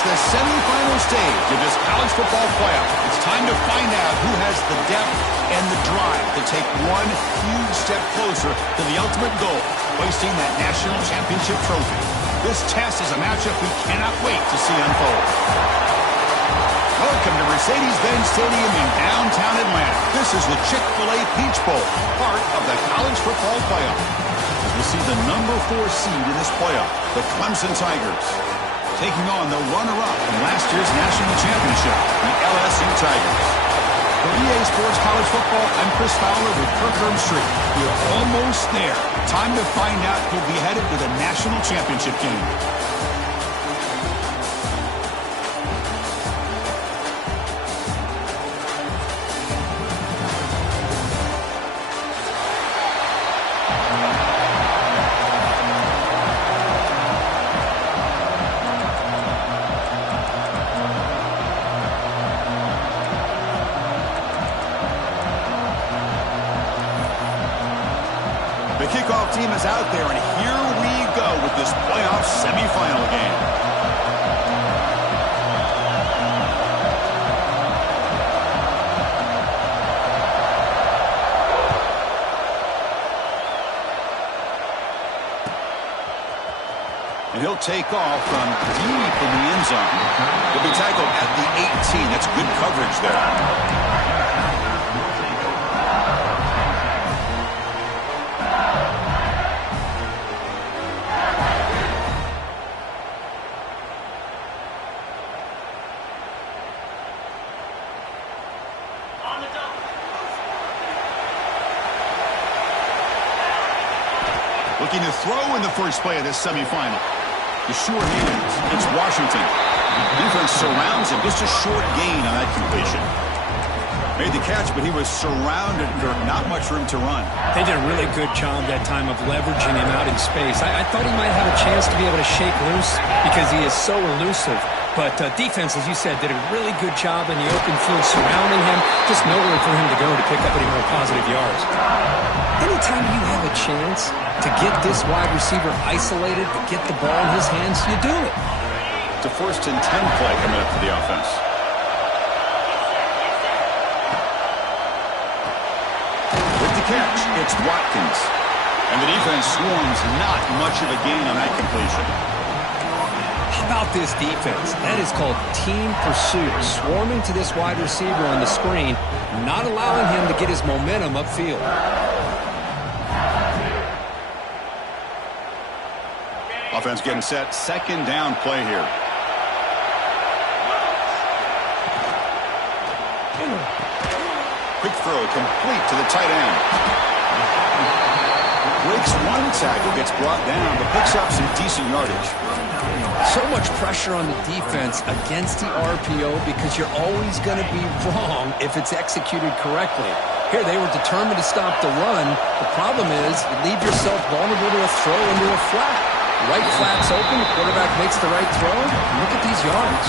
It's the semifinal stage of this college football playoff. It's time to find out who has the depth and the drive to take one huge step closer to the ultimate goal, hoisting that national championship trophy. This test is a matchup we cannot wait to see unfold. Welcome to Mercedes-Benz Stadium in downtown Atlanta. This is the Chick-fil-A Peach Bowl, part of the college football playoff. As we see the number 4 seed in this playoff, the Clemson Tigers, taking on the runner-up from last year's national championship, the LSU Tigers. For EA Sports College Football, I'm Chris Fowler with Kirk Herbstreit. We're almost there. Time to find out who'll be headed to the national championship game. The kickoff team is out there, and here we go with this playoff semifinal game. And he'll take off from deep in the end zone. He'll be tackled at the 18. That's good coverage there. Looking to throw in the first play of this semifinal. The short hands. It's Washington. Defense surrounds him. Just a short gain on that completion. Made the catch, but he was surrounded. Not much room to run. They did a really good job that time of leveraging him out in space. I thought he might have a chance to be able to shake loose because he is so elusive. But defense, as you said, did a really good job in the open field surrounding him. Just nowhere for him to go to pick up any more positive yards. Anytime you have a chance to get this wide receiver isolated, to get the ball in his hands, you do it. It's a 1st and 10 play coming up for the offense. With the catch, it's Watkins. And the defense swarms, not much of a gain on that completion. How about this defense? That is called team pursuit. Swarming to this wide receiver on the screen, not allowing him to get his momentum upfield. Offense getting set. 2nd down play here. Quick throw complete to the tight end. Breaks one tackle, gets brought down, but picks up some decent yardage. So much pressure on the defense against the RPO because you're always going to be wrong if it's executed correctly. Here, they were determined to stop the run. The problem is you leave yourself vulnerable to a throw into a flat. Right flat's open, the quarterback makes the right throw. Look at these yards.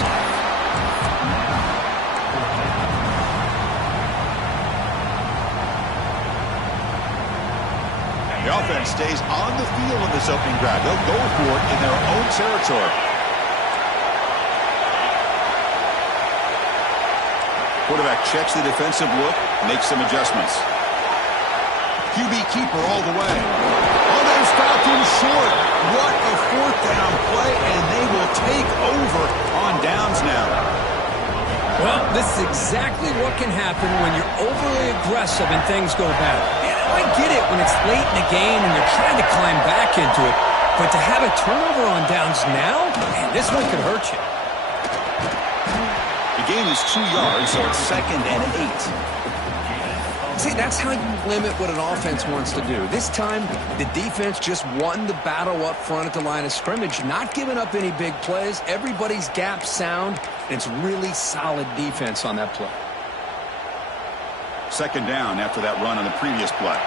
The offense stays on the field in this opening drive. They'll go for it in their own territory. Quarterback checks the defensive look, makes some adjustments. QB keeper all the way. Oh, there's Falcons short. What a 4th down play, and they will take over on downs now. Well, this is exactly what can happen when you're overly aggressive and things go bad. And I get it when it's late in the game and you're trying to climb back into it, but to have a turnover on downs now, man, this one could hurt you. The gain is 2 yards, so it's 2nd and 8. See, that's how you limit what an offense wants to do. This time, the defense just won the battle up front at the line of scrimmage, not giving up any big plays. Everybody's gap sound, and it's really solid defense on that play. 2nd down after that run on the previous play.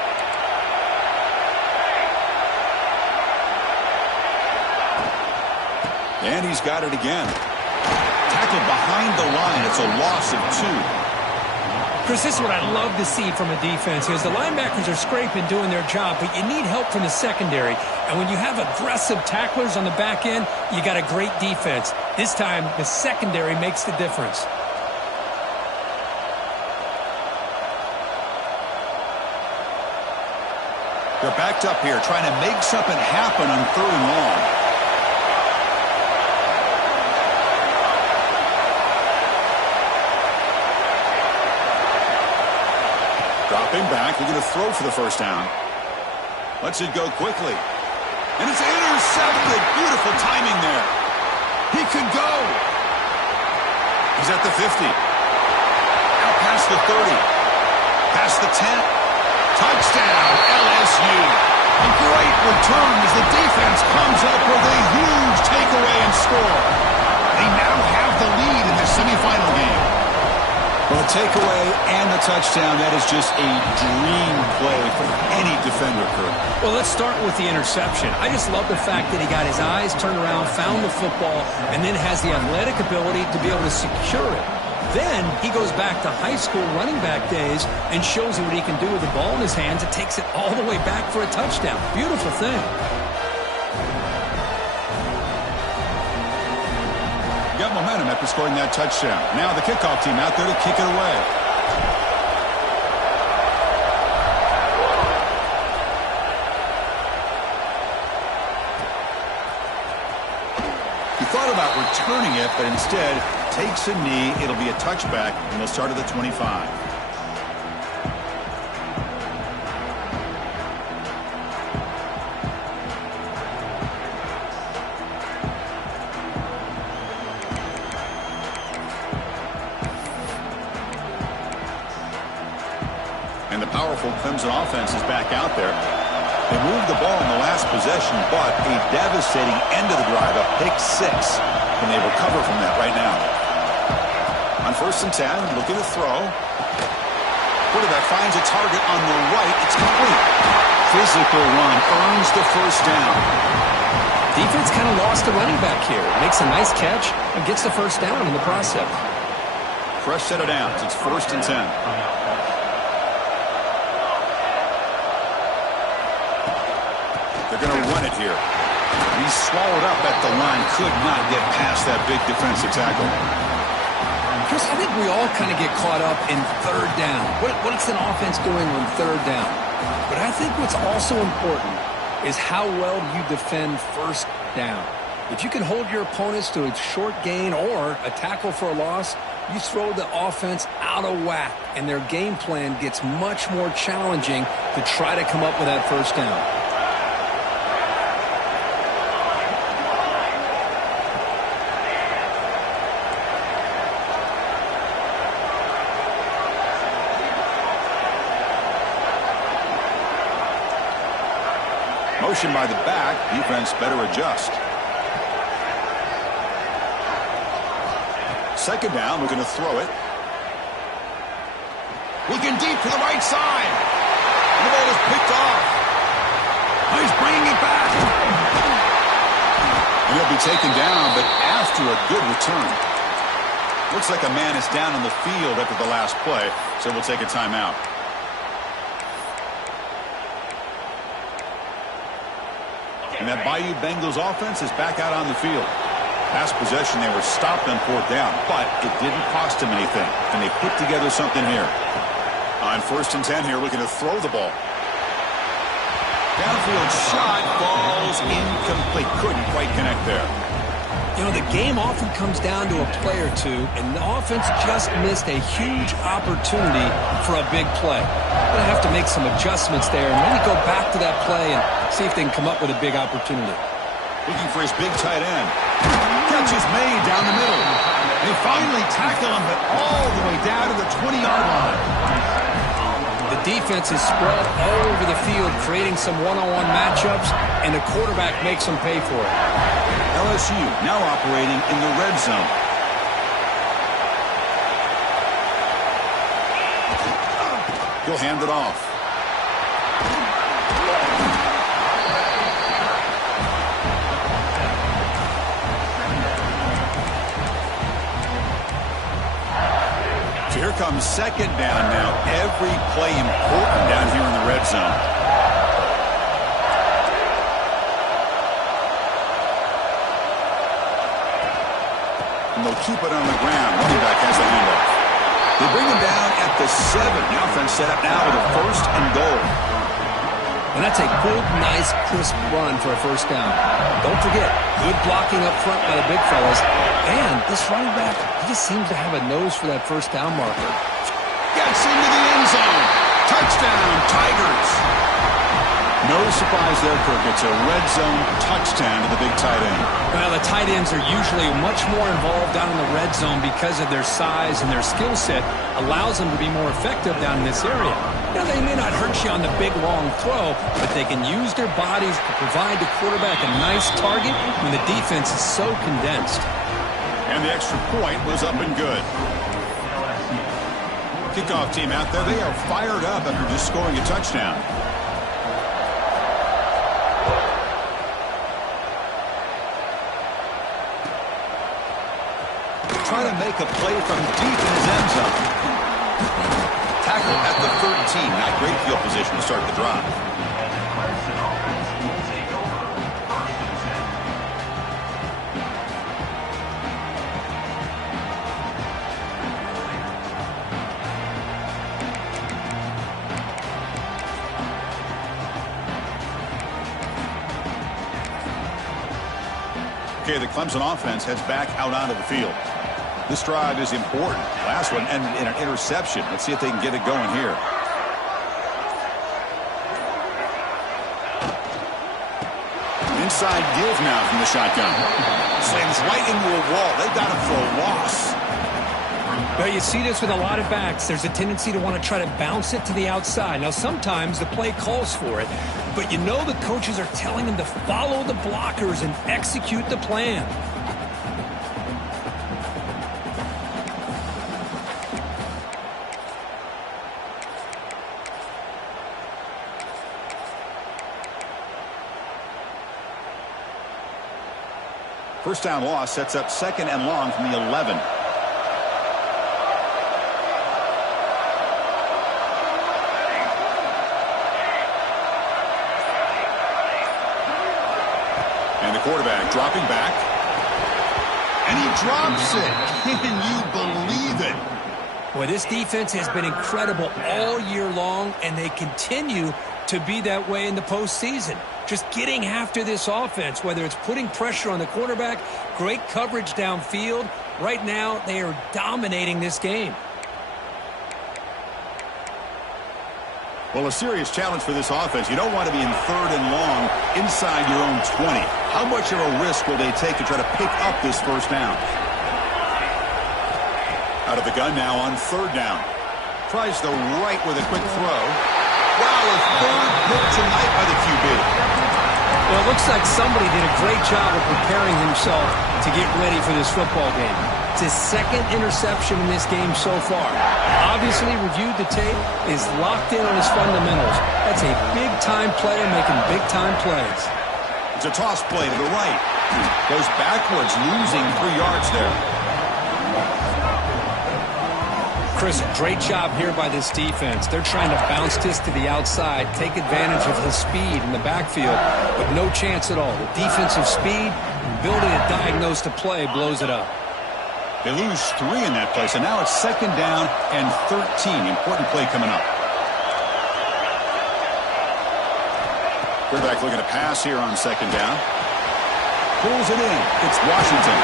And he's got it again. Tackled behind the line. It's a loss of 2. Chris, this is what I love to see from a defense is the linebackers are scraping, doing their job, but you need help from the secondary. And when you have aggressive tacklers on the back end, you got a great defense. This time, the secondary makes the difference. They're backed up here, trying to make something happen on 3rd and long. Dropping back, they're going to throw for the first down. Lets it go quickly. And it's intercepted. Beautiful timing there. He could go. He's at the 50. Now past the 30. Past the 10. Touchdown, LSU. A great return as the defense comes up with a huge takeaway and score. They now have the lead in the semifinal game. Well, the takeaway and the touchdown, that is just a dream play for any defender, Kurt. Well, let's start with the interception. I just love the fact that he got his eyes turned around, found the football, and then has the athletic ability to be able to secure it. Then he goes back to high school running back days and shows you what he can do with the ball in his hands. It takes it all the way back for a touchdown. Beautiful thing. Got momentum after scoring that touchdown. Now the kickoff team out there to kick it away. He thought about returning it, but instead takes a knee. It'll be a touchback, and they'll start at the 25. And the powerful Clemson offense is back out there. They moved the ball in the last possession, but a devastating end of the drive, a pick 6. And they recover from that right now. On 1st and 10, looking to throw. Quarterback finds a target on the right. It's complete. Physical run earns the first down. Defense kind of lost the running back here. Makes a nice catch and gets the first down in the process. Fresh set of downs. It's 1st and 10. They're going to run it here. He's swallowed up at the line. Could not get past that big defensive tackle. Chris, I think we all kind of get caught up in 3rd down. What's an offense doing on 3rd down? But I think what's also important is how well you defend 1st down. If you can hold your opponents to a short gain or a tackle for a loss, you throw the offense out of whack, and their game plan gets much more challenging to try to come up with that 1st down. Motion by the back. Defense better adjust. 2nd down. Looking to throw it. Looking deep to the right side. And the ball is picked off. Oh, he's bringing it back. And he'll be taken down, but after a good return. Looks like a man is down on the field after the last play, so we'll take a timeout. And that Bayou Bengals offense is back out on the field. Last possession, they were stopped on 4th down, but it didn't cost them anything. And they put together something here. On 1st and 10 here, looking to throw the ball. Downfield shot, falls incomplete. Couldn't quite connect there. You know, the game often comes down to a play or two, and the offense just missed a huge opportunity for a big play. Going to have to make some adjustments there and maybe go back to that play and see if they can come up with a big opportunity. Looking for his big tight end. Catch is made down the middle. They finally tackle him, but all the way down to the 20-yard line. The defense is spread all over the field, creating some one-on-one matchups, and the quarterback makes them pay for it. LSU now operating in the red zone. He'll hand it off. So here comes second down now. Every play important down here in the red zone. And they'll keep it on the ground. Running back has the handoff. They bring him down at the 7. The offense set up now with a 1st and goal. And that's a good, nice, crisp run for a first down. Don't forget, good blocking up front by the big fellas. And this running back, he just seems to have a nose for that first down marker. Gets into the end zone. Touchdown, Tigers. No surprise there, Kirk. It's a red zone touchdown to the big tight end. Well, the tight ends are usually much more involved down in the red zone because of their size and their skill set allows them to be more effective down in this area. Now, they may not hurt you on the big, long throw, but they can use their bodies to provide the quarterback a nice target when the defense is so condensed. And the extra point was up and good. Kickoff team out there, they are fired up after just scoring a touchdown. Trying to make a play from deep in his end zone. Tackle at the 13. Not great field position to start the drive. Okay, the Clemson offense heads back out onto the field. This drive is important. Last one ended in an interception. Let's see if they can get it going here. Inside give now from the shotgun. Slams right into a wall. They got him for a loss. Well, you see this with a lot of backs. There's a tendency to want to try to bounce it to the outside. Now, sometimes the play calls for it, but you know the coaches are telling them to follow the blockers and execute the plan. First down loss sets up 2nd and long from the 11. And the quarterback dropping back. And he drops it. Can you believe it? Boy, this defense has been incredible all year long, and they continue to be that way in the postseason. Just getting after this offense, whether it's putting pressure on the quarterback, great coverage downfield. Right now, they are dominating this game. Well, a serious challenge for this offense. You don't want to be in 3rd and long inside your own 20. How much of a risk will they take to try to pick up this first down? Out of the gun now on 3rd down. Tries the right with a quick throw. Wow, a 3rd pick tonight by the QB. Well, it looks like somebody did a great job of preparing himself to get ready for this football game. It's his 2nd interception in this game so far. Obviously reviewed the tape, is locked in on his fundamentals. That's a big-time player making big-time plays. It's a toss play to the right. Goes backwards, losing 3 yards there. Chris, great job here by this defense. They're trying to bounce this to the outside, take advantage of his speed in the backfield, but no chance at all. The defensive speed, ability to diagnose the play, blows it up. They lose 3 in that play, so now it's 2nd down and 13. Important play coming up. Quarterback looking to pass here on 2nd down. Pulls it in. It's Washington.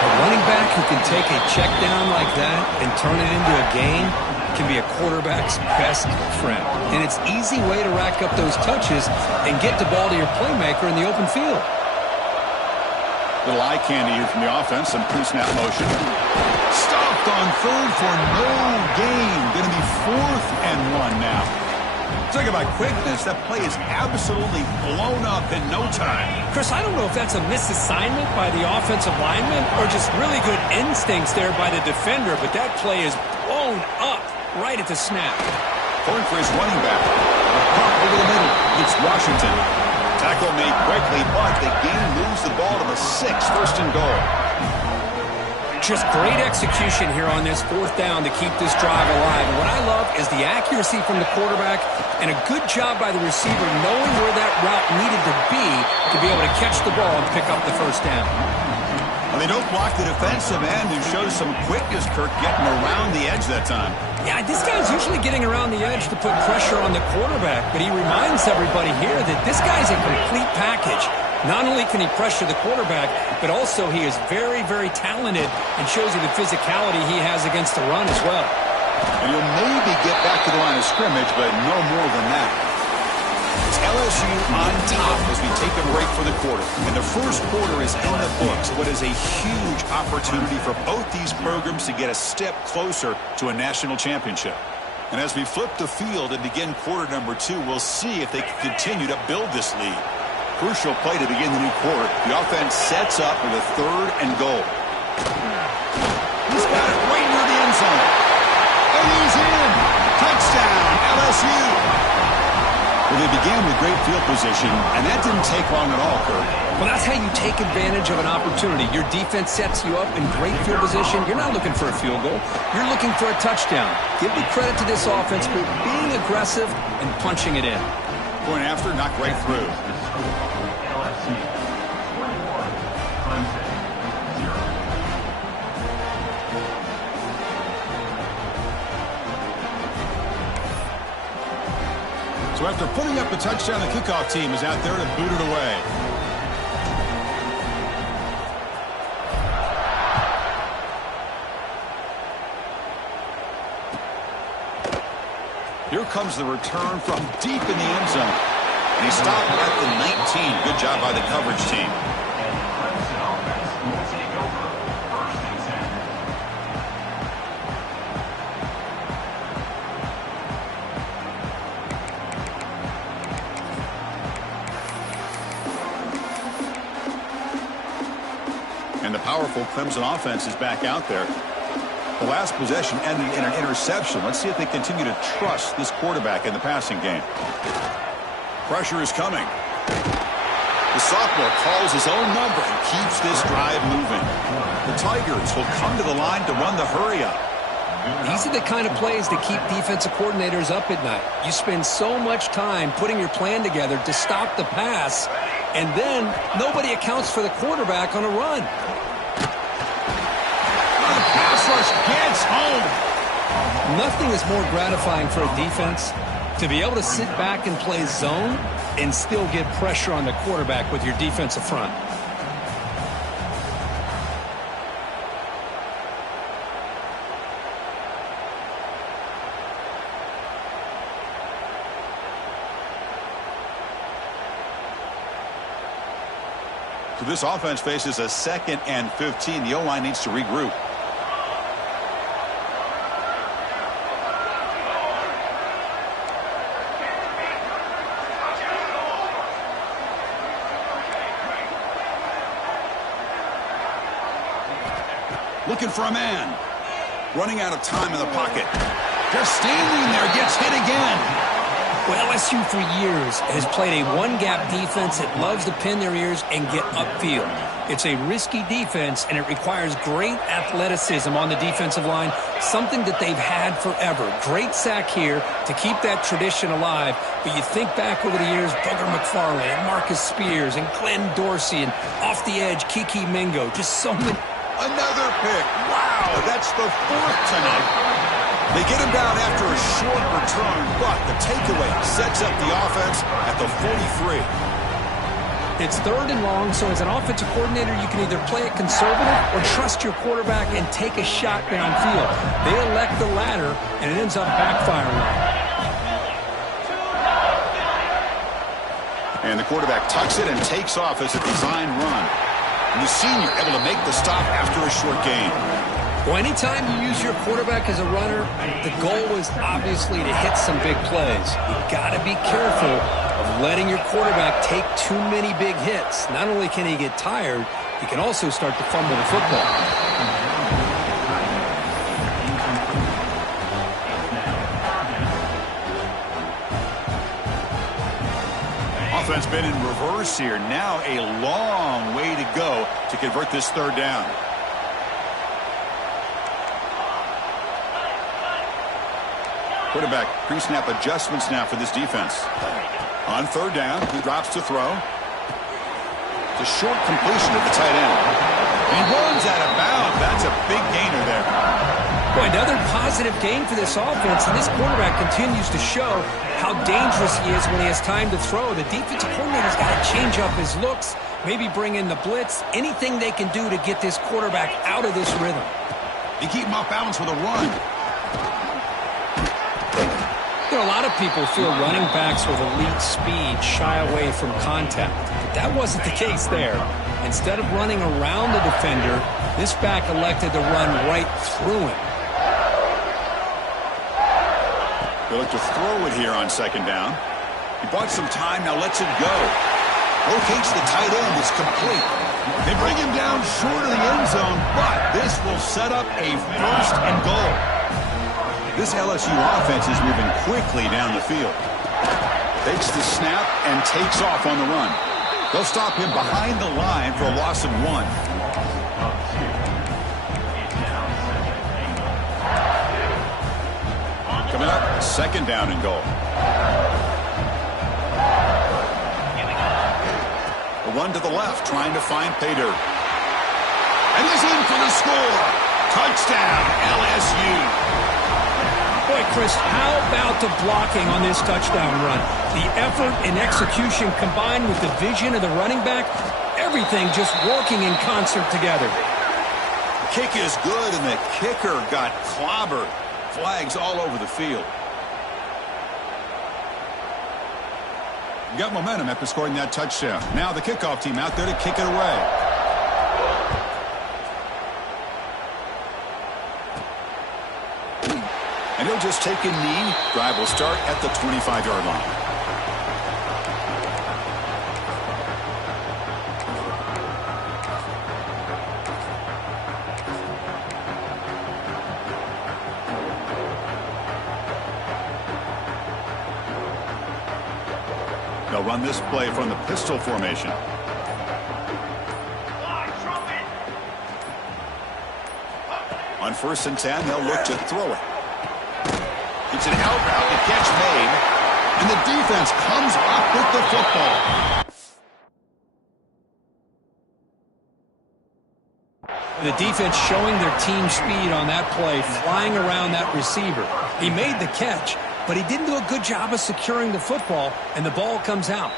A running back who can take a check down like that and turn it into a gain can be a quarterback's best friend. And it's an easy way to rack up those touches and get the ball to your playmaker in the open field. Little eye candy here from the offense. Some pre-snap motion. Stopped on 3rd for no gain. Going to be 4th and 1 now. Talk about quickness. That play is absolutely blown up in no time. Chris, I don't know if that's a misassignment by the offensive lineman or just really good instincts there by the defender, but that play is blown up right at the snap. Going for his running back. Pump over the middle. It's Washington. Tackle made quickly, but the game moves the ball to the 6, 1st and goal. Just great execution here on this fourth down to keep this drive alive. And what I love is the accuracy from the quarterback and a good job by the receiver knowing where that route needed to be able to catch the ball and pick up the first down. Well, they don't block the defensive end and shows some quickness, Kirk, getting around the edge that time. Yeah, this guy's usually getting around the edge to put pressure on the quarterback, but he reminds everybody here that this guy's a complete package. Not only can he pressure the quarterback, but also he is very, very talented and shows you the physicality he has against the run as well. And he'll maybe get back to the line of scrimmage, but no more than that. It's LSU on top as we take a break for the quarter. And the first quarter is in the books. What is a huge opportunity for both these programs to get a step closer to a national championship. And as we flip the field and begin quarter number 2, we'll see if they can continue to build this lead. Crucial play to begin the new quarter. The offense sets up with a 3rd and goal. He's got it right near the end zone. And he's in. Touchdown, LSU. Well, they began with great field position, and that didn't take long at all, Kirk. Well, that's how you take advantage of an opportunity. Your defense sets you up in great field position. You're not looking for a field goal. You're looking for a touchdown. Give the credit to this offense for being aggressive and punching it in. Point after, knocked right through. So after putting up a touchdown, the kickoff team is out there to boot it away. Here comes the return from deep in the end zone. And he stopped at the 19. Good job by the coverage team. And the powerful Clemson offense is back out there. The last possession ended in an interception. Let's see if they continue to trust this quarterback in the passing game. Pressure is coming. The sophomore calls his own number and keeps this drive moving. The Tigers will come to the line to run the hurry up. These are the kind of plays that keep defensive coordinators up at night. You spend so much time putting your plan together to stop the pass, and then nobody accounts for the quarterback on a run. The pass rush gets home. Nothing is more gratifying for a defense to be able to sit back and play zone and still get pressure on the quarterback with your defensive front. So this offense faces a 2nd and 15. The O-line needs to regroup. Looking for a man. Running out of time in the pocket. Just standing there, gets hit again. Well, LSU for years has played a one-gap defense that loves to pin their ears and get upfield. It's a risky defense, and it requires great athleticism on the defensive line, something that they've had forever. Great sack here to keep that tradition alive, but you think back over the years, Booger McFarland, and Marcus Spears, and Glenn Dorsey, and off the edge, Kiki Mingo, just so many. Another pick. Wow, that's the 4th tonight. They get him down after a short return, but the takeaway sets up the offense at the 43. It's 3rd and long, so as an offensive coordinator, you can either play it conservative or trust your quarterback and take a shot downfield. They elect the latter, and it ends up backfiring. And the quarterback tucks it and takes off as a design run. And the senior able to make the stop after a short gain. Well, anytime you use your quarterback as a runner, the goal is obviously to hit some big plays. You've got to be careful of letting your quarterback take too many big hits. Not only can he get tired, he can also start to fumble the football. Offense been in reverse here. Now a long way to go to convert this 3rd down. Quarterback pre-snap adjustments now for this defense. On third down, he drops to throw. It's a short completion at the tight end. He runs out of bounds. That's a big gainer there. Boy, another positive gain for this offense, and this quarterback continues to show how dangerous he is when he has time to throw. The defensive coordinator's got to change up his looks, maybe bring in the blitz, anything they can do to get this quarterback out of this rhythm. They keep him off balance with a run. You know, a lot of people feel running backs with elite speed shy away from contact, but that wasn't the case there. Instead of running around the defender, this back elected to run right through him. They look to throw it here on second down. He bought some time, now lets it go. Rotates the tight end, it's complete. They bring him down short of the end zone, but this will set up a first and goal. This LSU offense is moving quickly down the field. Takes the snap and takes off on the run. They'll stop him behind the line for a loss of 1. Coming up, second down and goal. A run to the left, trying to find pay dirt. And he's in for the score. Touchdown, LSU. Boy, Chris, how about the blocking on this touchdown run? The effort and execution combined with the vision of the running back, everything just working in concert together. Kick is good, and the kicker got clobbered. Flags all over the field. Got momentum after scoring that touchdown. Now the kickoff team out there to kick it away. And he'll just take a knee. Drive will start at the 25-yard line. They'll run this play from the pistol formation. On 1st and 10, they'll look to throw it. It's an out route, the catch made, and the defense comes up with the football. The defense showing their team speed on that play, flying around that receiver. He made the catch, but he didn't do a good job of securing the football, and the ball comes out.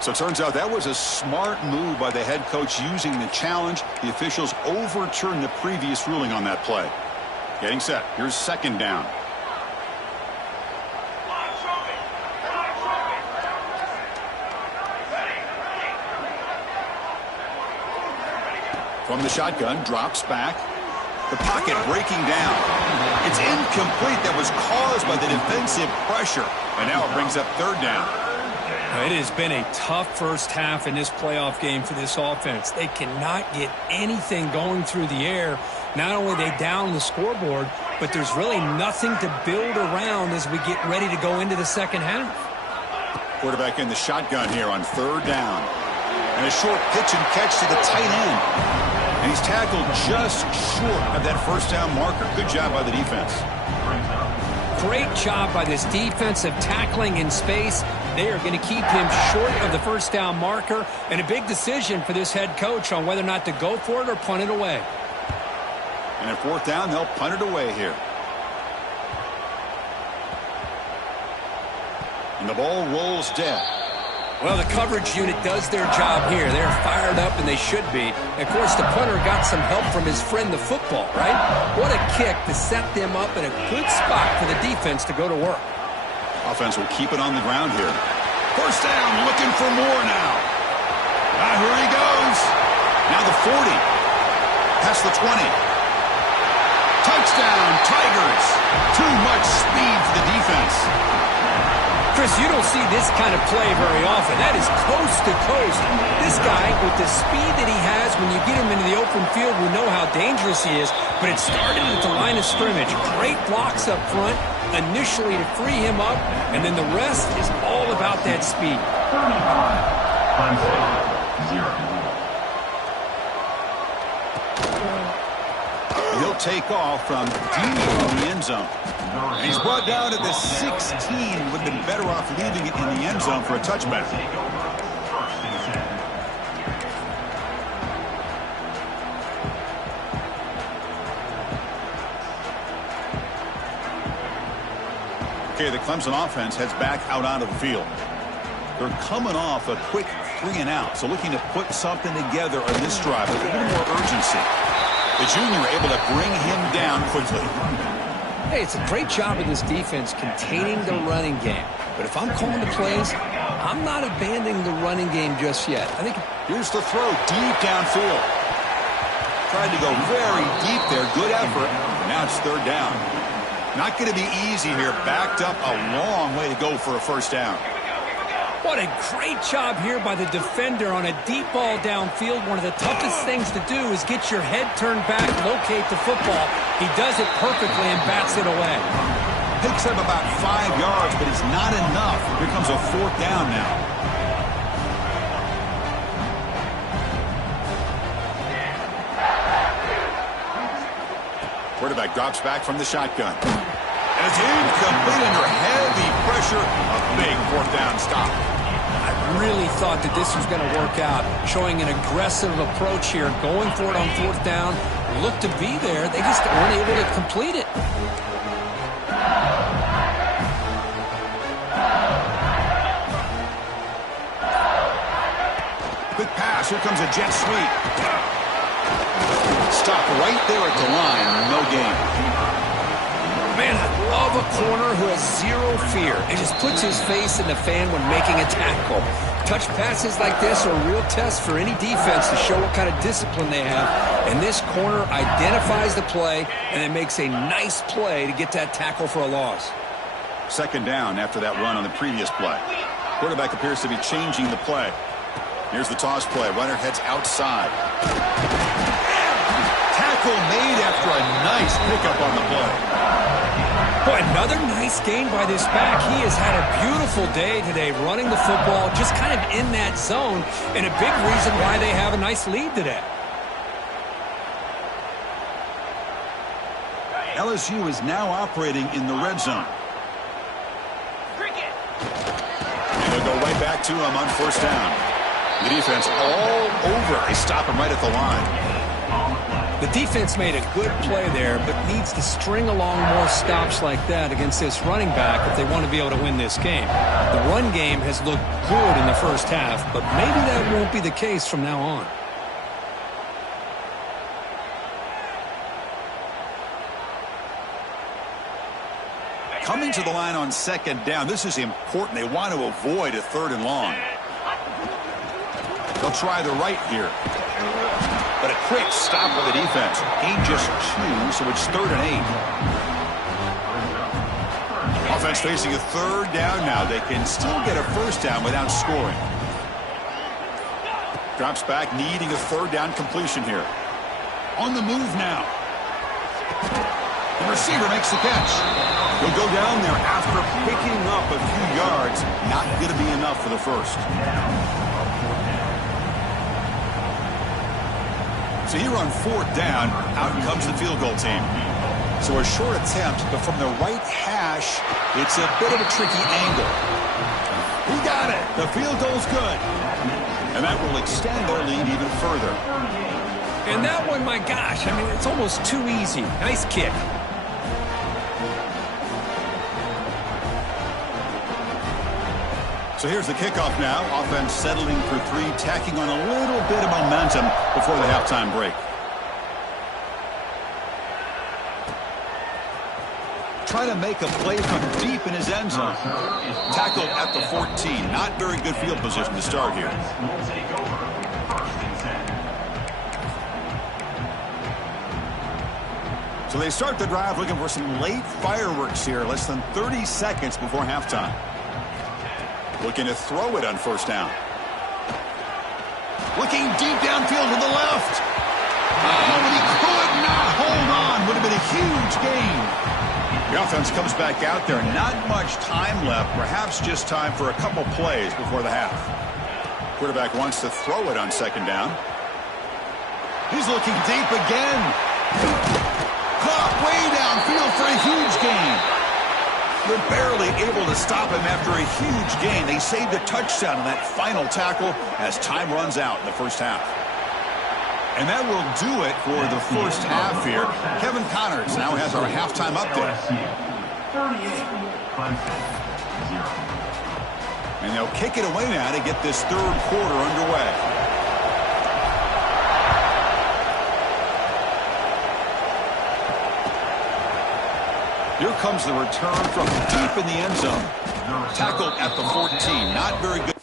So it turns out that was a smart move by the head coach using the challenge. The officials overturned the previous ruling on that play. Getting set. Here's second down. From the shotgun, drops back. The pocket breaking down. It's incomplete. That was caused by the defensive pressure. And now it brings up third down. It has been a tough first half in this playoff game for this offense. They cannot get anything going through the air. Not only are they down the scoreboard, but there's really nothing to build around as we get ready to go into the second half. Quarterback in the shotgun here on third down. And a short pitch and catch to the tight end. And he's tackled just short of that first down marker. Good job by the defense. Great job by this defensive tackling in space. They are going to keep him short of the first down marker, and a big decision for this head coach on whether or not to go for it or punt it away. And at fourth down, they'll punt it away here. And the ball rolls dead. Well, the coverage unit does their job here. They're fired up, and they should be. Of course, the punter got some help from his friend, the football, right? What a kick to set them up in a good spot for the defense to go to work. Offense will keep it on the ground here. First down, looking for more now. Here he goes. Now the 40. Past the 20. Touchdown, Tigers. Too much speed for the defense. Chris, you don't see this kind of play very often. That is coast to coast. This guy, with the speed that he has, when you get him into the open field, we know how dangerous he is. But it started at the line of scrimmage. Great blocks up front, initially to free him up, and then the rest is all about that speed. He'll take off from deep in the end zone. And he's brought down at the 16. Would have been better off leaving it in the end zone for a touchback. Okay, the Clemson offense heads back out onto the field. They're coming off a quick 3-and-out, so looking to put something together on this drive with a little more urgency. The junior able to bring him down quickly. Hey, it's a great job of this defense containing the running game. But if I'm calling the plays, I'm not abandoning the running game just yet. I think here's the throw deep downfield. Tried to go very deep there. Good effort. Now it's third down. Not going to be easy here. Backed up a long way to go for a first down. What a great job here by the defender on a deep ball downfield. One of the toughest things to do is get your head turned back, locate the football. He does it perfectly and bats it away. Picks up about 5 yards, but it's not enough. Here comes a fourth down now. Quarterback drops back from the shotgun. And it's incomplete under heavy pressure. A big fourth down stop. I really thought that this was going to work out, showing an aggressive approach here, going for it on fourth down. Looked to be there. They just weren't able to complete it. Quick pass. Here comes a jet sweep. Stop right there at the line. No gain. Man, I love a corner who has zero fear and just puts his face in the fan when making a tackle. Touch passes like this are a real test for any defense to show what kind of discipline they have. And this corner identifies the play and then makes a nice play to get that tackle for a loss. Second down after that run on the previous play. Quarterback appears to be changing the play. Here's the toss play. Runner heads outside. Tackle made after a nice pickup on the play. Boy, another nice gain by this back. He has had a beautiful day today running the football, just kind of in that zone, and a big reason why they have a nice lead today. LSU is now operating in the red zone. And they'll go right back to him on first down. The defense all over. They stop him right at the line. The defense made a good play there, but needs to string along more stops like that against this running back if they want to be able to win this game. The run game has looked good in the first half, but maybe that won't be the case from now on. Coming to the line on second down. This is important. They want to avoid a third and long. They'll try the right here. But a quick stop by the defense. Gain just 2, so it's 3rd and 8. Offense facing a third down now. They can still get a first down without scoring. Drops back, needing a third down completion here. On the move now. The receiver makes the catch. He'll go down there after picking up a few yards. Not going to be enough for the first. So here on fourth down, out comes the field goal team. So a short attempt, but from the right hash, it's a bit of a tricky angle. He got it. The field goal's good. And that will extend their lead even further. And that one, my gosh, I mean, it's almost too easy. Nice kick. So here's the kickoff now. Offense settling for 3, tacking on a little bit of momentum before the halftime break. Trying to make a play from deep in his end zone. Tackled at the 14. Not very good field position to start here. So they start the drive looking for some late fireworks here. Less than 30 seconds before halftime. Looking to throw it on first down. Looking deep downfield to the left. Oh, but he could not hold on. Would have been a huge gain. The offense comes back out there. Not much time left. Perhaps just time for a couple plays before the half. Quarterback wants to throw it on second down. He's looking deep again. They're barely able to stop him after a huge gain. They saved a touchdown on that final tackle as time runs out in the first half. And that will do it for the first half here. Kevin Connors now has our halftime update. 38, Clemson, 0. And they'll kick it away now to get this third quarter underway. Here comes the return from deep in the end zone. Tackled at the 14. Not very good.